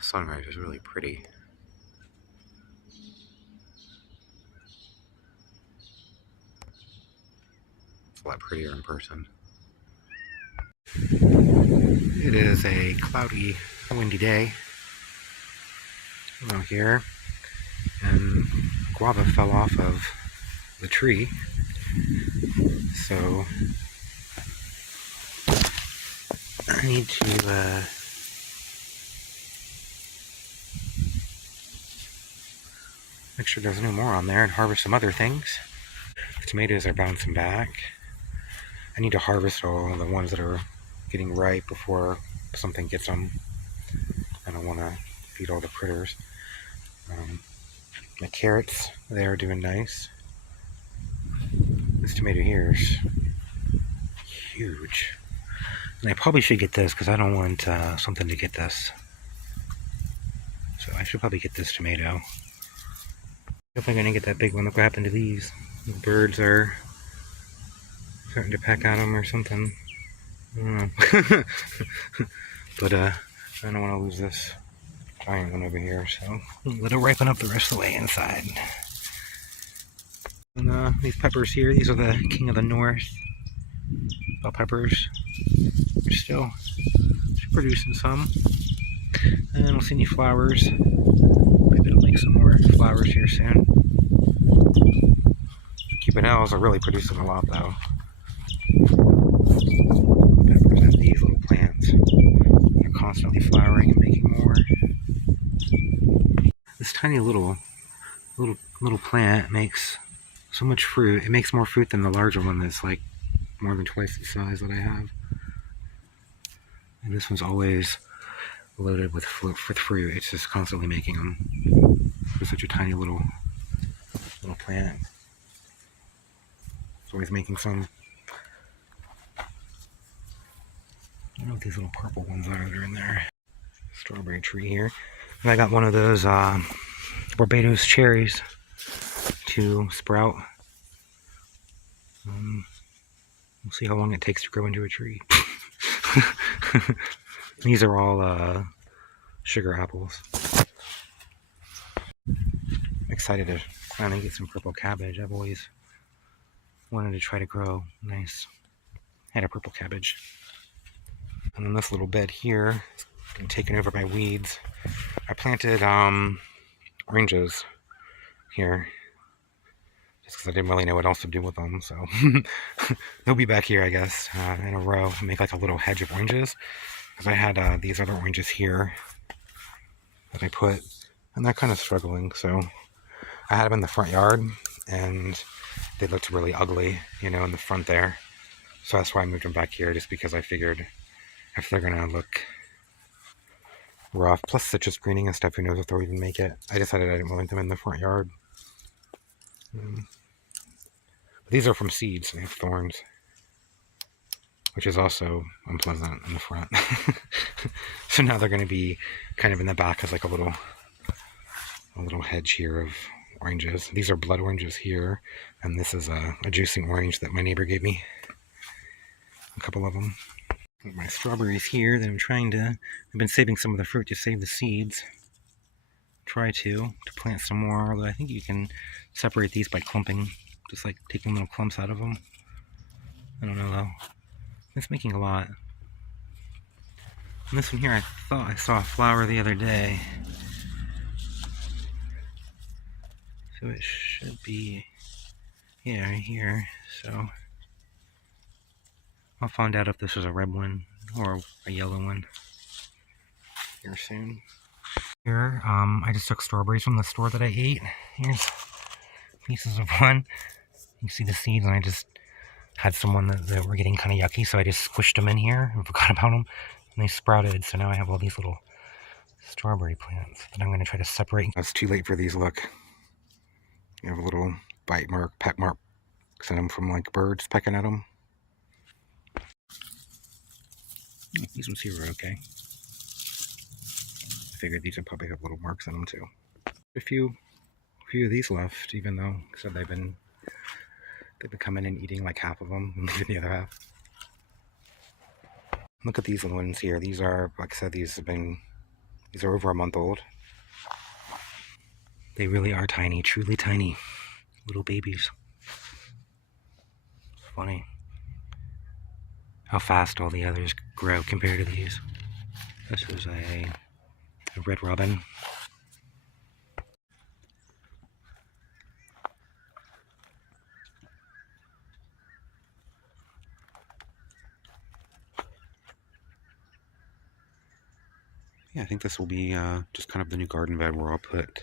Sunrise is really pretty. It's a lot prettier in person. It is a cloudy, windy day out here, and guava fell off of the tree, so I need to make sure there's no more on there and harvest some other things. The tomatoes are bouncing back. I need to harvest all the ones that are getting ripe before something gets them. I don't want to feed all the critters. My carrots, they are doing nice. This tomato here is huge. And I probably should get this because I don't want something to get this. So I should probably get this tomato. If I'm going to get that big one, look what happened to these. The birds are starting to peck at them or something. I don't know. But I don't want to lose this giant one over here, so let it ripen up the rest of the way inside. And these peppers here, these are the King of the North bell peppers. They're still producing some. And we'll see any flowers. Maybe it'll make some more flowers here soon. Cubanelles are really producing a lot though. Peppers and these little plants. They're constantly flowering and making more. This tiny little plant makes so much fruit. It makes more fruit than the larger one that's like more than twice the size that I have. And this one's always loaded with fruit. It's just constantly making them. It's such a tiny little plant. It's always making some. I don't know what these little purple ones are that are in there. Strawberry tree here. And I got one of those Barbados cherries to sprout. We'll see how long it takes to grow into a tree. These are all sugar apples. I'm excited to finally get some purple cabbage. I've always wanted to try to grow nice head of purple cabbage. And then this little bed here is been taken over by weeds. I planted oranges here just because I didn't really know what else to do with them, so they'll be back here, I guess, in a row and make like a little hedge of oranges, because I had these other oranges here that I put, and they're kind of struggling, so I had them in the front yard and they looked really ugly, you know, in the front there, so that's why I moved them back here, just because I figured if they're gonna look rough, plus citrus greening and stuff, who knows if they'll even make it. I decided I didn't want them in the front yard. These are from seeds. They have thorns, which is also unpleasant in the front. So now they're going to be kind of in the back as like a little hedge here of oranges. These are blood oranges here, and this is a juicing orange that my neighbor gave me. A couple of them. My strawberries here that I'm trying to. I've been saving some of the fruit to save the seeds. Try to plant some more, although I think you can separate these by clumping, just like taking little clumps out of them. I don't know though. It's making a lot. And this one here, I thought I saw a flower the other day. So it should be, yeah, right here. So I'll find out if this is a red one or a yellow one here soon. Here, I just took strawberries from the store that I ate. Here's pieces of one. You see the seeds, and I just had some one that were getting kind of yucky, so I just squished them in here and forgot about them, and they sprouted, so now I have all these little strawberry plants that I'm going to try to separate. It's too late for these, look. You have a little bite mark, peck mark, send them from like birds pecking at them. These ones here are okay. I figured these would probably have little marks in them too. A few of these left, even though so they've been coming and eating like half of them and leaving the other half. Look at these little ones here. These are, like I said, these have been These are over a month old. They really are tiny, truly tiny. Little babies. It's funny how fast all the others grow compared to these. This is a red robin. Yeah, I think this will be just kind of the new garden bed where I'll put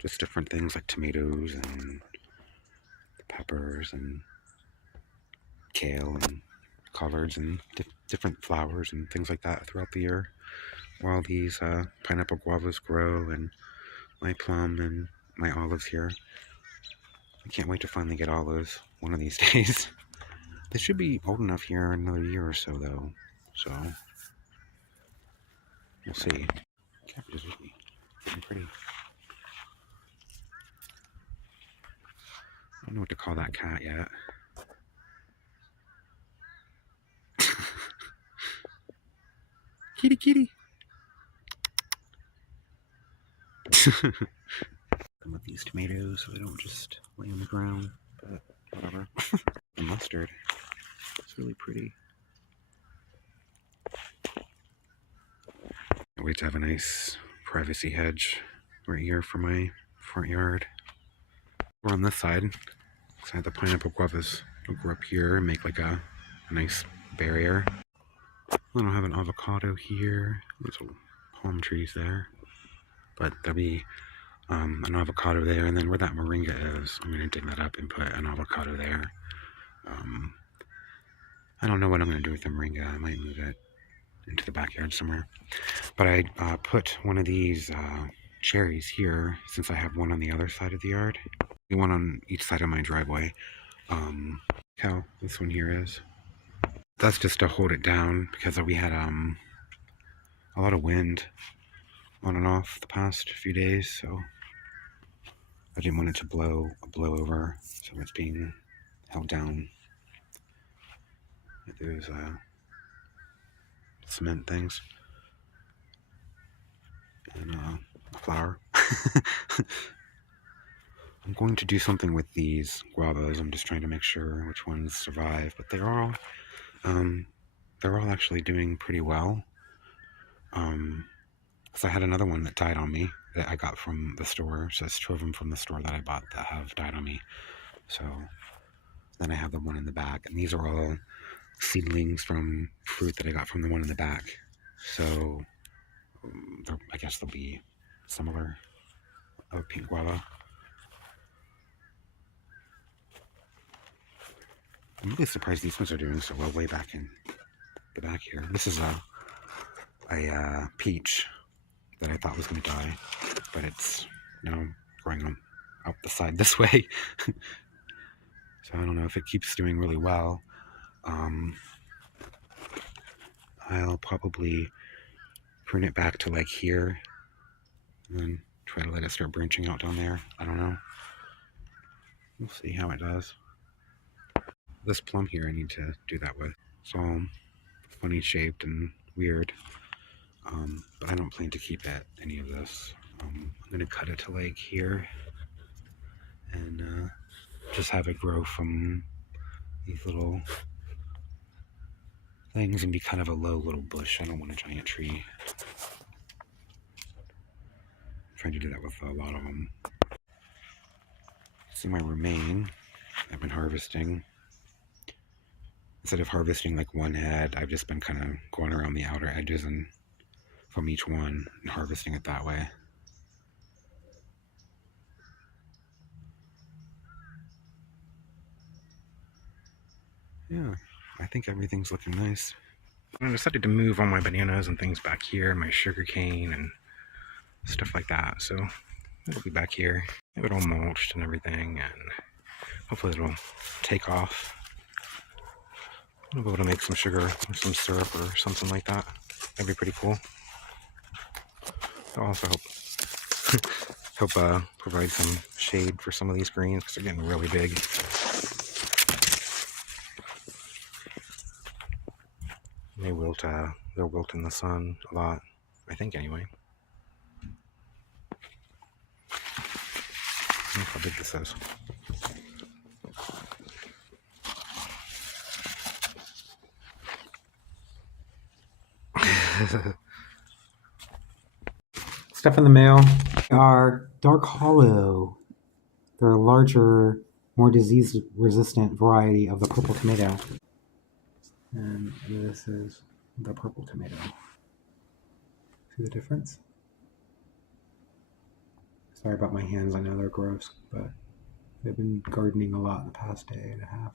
just different things like tomatoes and peppers and kale and collards and different flowers and things like that throughout the year, while these pineapple guavas grow and my plum and my olives here. I can't wait to finally get olives one of these days. They should be old enough here in another year or so, though. So we'll see. Cabbages are getting pretty. I don't know what to call that cat yet. Kitty, kitty. With these tomatoes so they don't just lay on the ground, but whatever. The mustard. It's really pretty. I wait to have a nice privacy hedge right here for my front yard. We're on this side. The pineapple guavas will grow up here and make like a nice barrier. Then I'll have an avocado here. There's palm trees there. But there'll be an avocado there, and then where that moringa is, I'm going to dig that up and put an avocado there. I don't know what I'm going to do with the moringa. I might move it into the backyard somewhere. But I put one of these cherries here, since I have one on the other side of the yard. One on each side of my driveway. How this one here is. That's just to hold it down because we had a lot of wind on and off the past few days, so I didn't want it to blow over, so it's being held down with those cement things and a flower. I'm going to do something with these guavas. I'm just trying to make sure which ones survive, but they're all actually doing pretty well. So I had another one that died on me that I got from the store. So it's two of them from the store that I bought that have died on me. So then I have the one in the back, and these are all seedlings from fruit that I got from the one in the back. So I guess they'll be similar of pink guava. I'm really surprised these ones are doing so well way back in the back here. This is a peach that I thought was going to die, but it's now growing on out the side this way. So I don't know if it keeps doing really well. I'll probably prune it back to like here and then try to let it start branching out down there. I don't know. We'll see how it does. This plum here I need to do that with. It's all funny shaped and weird. But I don't plan to keep any of this. I'm going to cut it to like here and just have it grow from these little things and be kind of a low little bush. I don't want a giant tree. I'm trying to do that with a lot of them. See my romaine I've been harvesting. Instead of harvesting like one head, I've just been kind of going around the outer edges and from each one and harvesting it that way. Yeah, I think everything's looking nice. I decided to move all my bananas and things back here, my sugar cane and stuff like that, so it'll be back here. I have it all mulched and everything, and hopefully it'll take off. I'll be able to make some sugar or some syrup or something like that. That'd be pretty cool. I'll also help provide some shade for some of these greens because they're getting really big. They wilt. They'll wilt in the sun a lot. I think anyway. Look how big this is. Stuff in the mail are Dark Hollow. They're a larger, more disease-resistant variety of the purple tomato. And this is the purple tomato. See the difference? Sorry about my hands, I know they're gross, but I've been gardening a lot in the past day and a half.